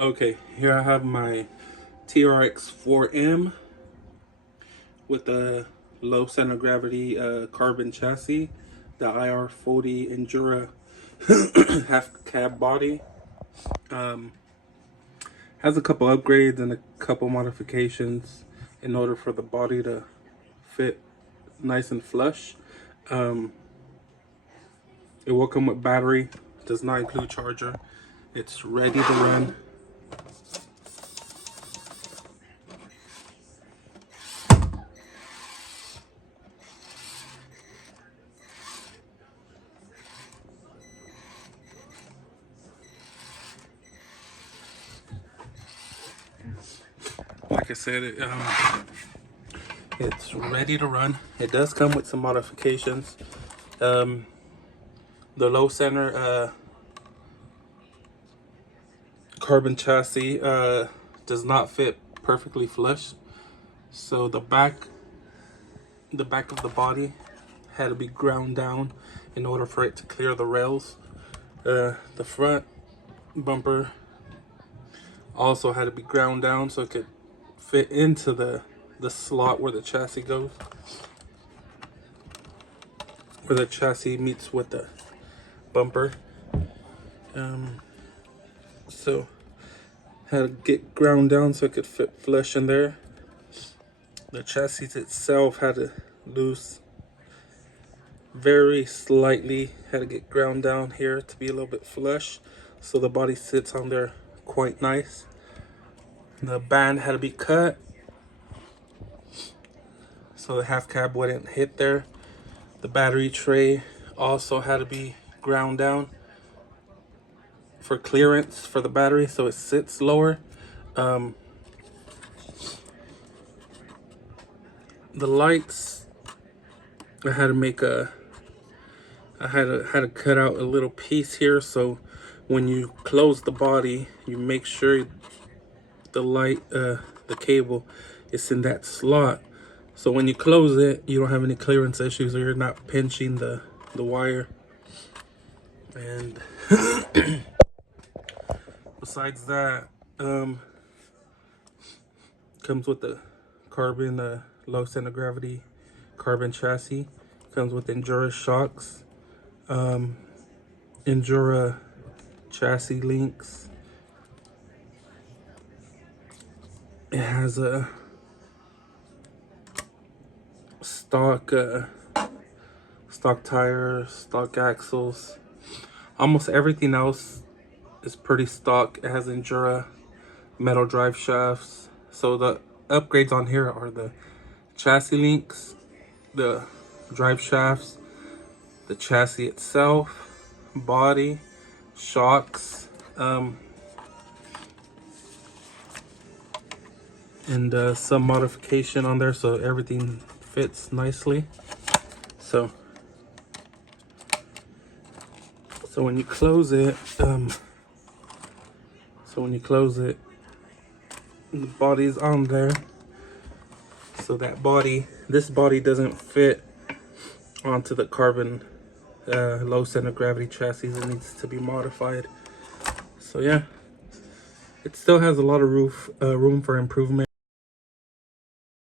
Okay, here I have my Trx4m with the low center gravity carbon chassis, the IR40 Endura half cab body. Has a couple upgrades and a couple modifications in order for the body to fit nice and flush. It will come with battery, does not include charger. It's ready to run. Like I said, it's ready to run. It does come with some modifications. The low center carbon chassis does not fit perfectly flush, so the back of the body had to be ground down in order for it to clear the rails. The front bumper also had to be ground down so it could fit into the slot where the chassis goes, where the chassis meets with the bumper. So had to get ground down so it could fit flush in there. The chassis itself had to loose very slightly, had to get ground down here to be a little bit flush so the body sits on there quite nice. The band had to be cut so the half cab wouldn't hit there. The battery tray also had to be ground down for clearance for the battery so it sits lower. The lights, I had to cut out a little piece here, so when you close the body, you make sure the light, the cable is in that slot. So when you close it, you don't have any clearance issues, or you're not pinching the wire. And besides that, comes with the carbon, low center gravity carbon chassis. Comes with Endura shocks, Endura chassis links. It has a stock tire, stock axles. Almost everything else is pretty stock. It has Endura metal drive shafts. So the upgrades on here are the chassis links, the drive shafts, the chassis itself, body, shocks, and some modification on there so everything fits nicely. So when you close it, the body's on there. So this body doesn't fit onto the carbon low center gravity chassis. It needs to be modified. So yeah, it still has a lot of room for improvement.